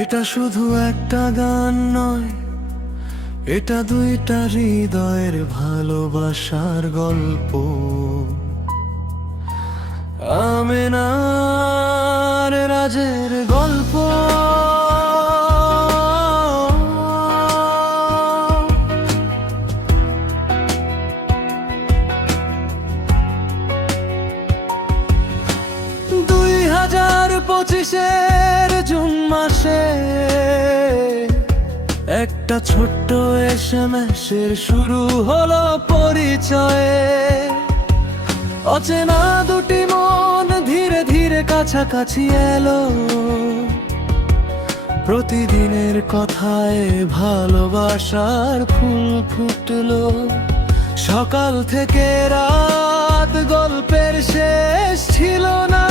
এটা শুধু একটা গান নয়, এটা দুইটা হৃদয়ের ভালোবাসার গল্প। আমেনার রাজের গল্প। জুন মাসে একটা ছোট্ট এসএমএসের শুরু হলো পরিচয়ে। অচেনা দুটি মন ধীরে ধীরে কাছাকাছি এলো। প্রতিদিনের কথায় ভালোবাসার ফুল ফুটলো। সকাল থেকে রাত গল্পের শেষ ছিল না।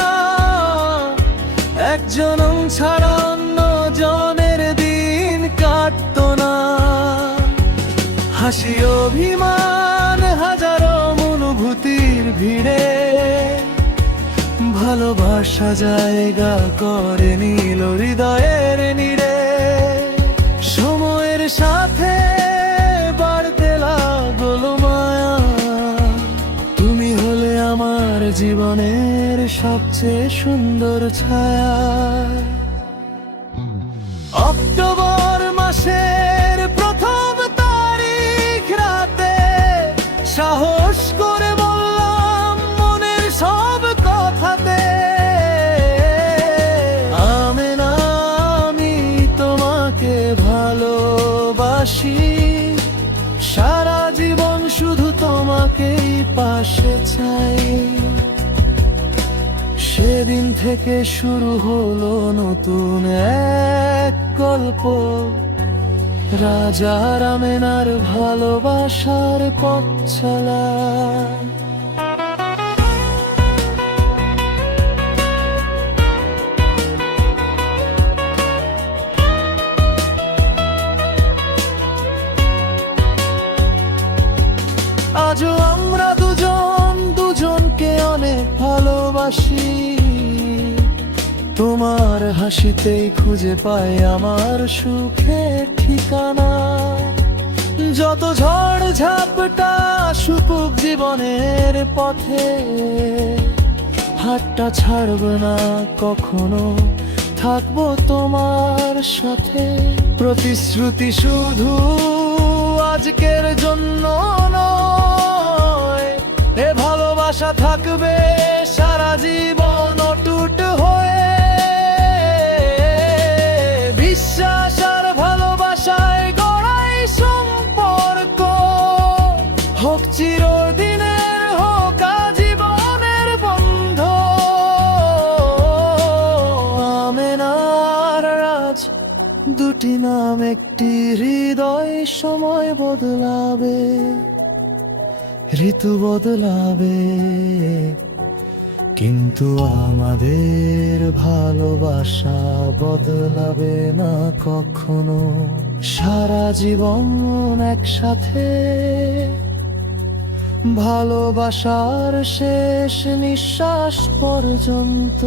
একজন ছাড়া অন্য জনের দিন কাটতো না। হাসি অভিমান হাজারো অনুভূতির ভিড়ে ভালোবাসা জায়গা করে নিল হৃদয়ের নীড়ে। সময়ের সাথে বাড়তে লাগলো মায়া। তুমি হলে আমার জীবনের সবচেয়ে সুন্দর ছায়া। অক্টোবর মাসের প্রথম তারিখ রাতে সাহস করে বললাম মনের সব কথাতে। আমেনা, আমি তোমাকে ভালোবাসি। সারা জীবন শুধু তোমাকেই পাশে চাই। সেদিন থেকে শুরু হলো নতুন এক গল্প। রাজা আমেনার ভালোবাসার পথ চলা। আজও আমরা দুজনকে অনেক ভালোবাসি। তোমার হাসিতেই খুঁজে পাই আমার সুখের ঠিকানা। যত ঝড় ঝাপটা আসুক জীবনের পথে, হাতটা ছাড়ব না কখনো, থাকবো তোমার সাথে। প্রতিশ্রুতি শুধু আজকের জন্য নয়, এ ভালোবাসা থাকবে সারা জীবন অটুট হয়ে। বিশ্বাস আর ভালোবাসায় গড়াই সম্পর্ক, হোক চিরদিনের হোক আজীবনের বন্ধ। আমেনার রাজ, দুটি নাম একটি হৃদয়। সময় বদলাবে, ঋতু বদলাবে, কিন্তু আমাদের ভালোবাসা বদলাবে না কখনো। সারা জীবন একসাথে, ভালোবাসার শেষ নিঃশ্বাস পর্যন্ত।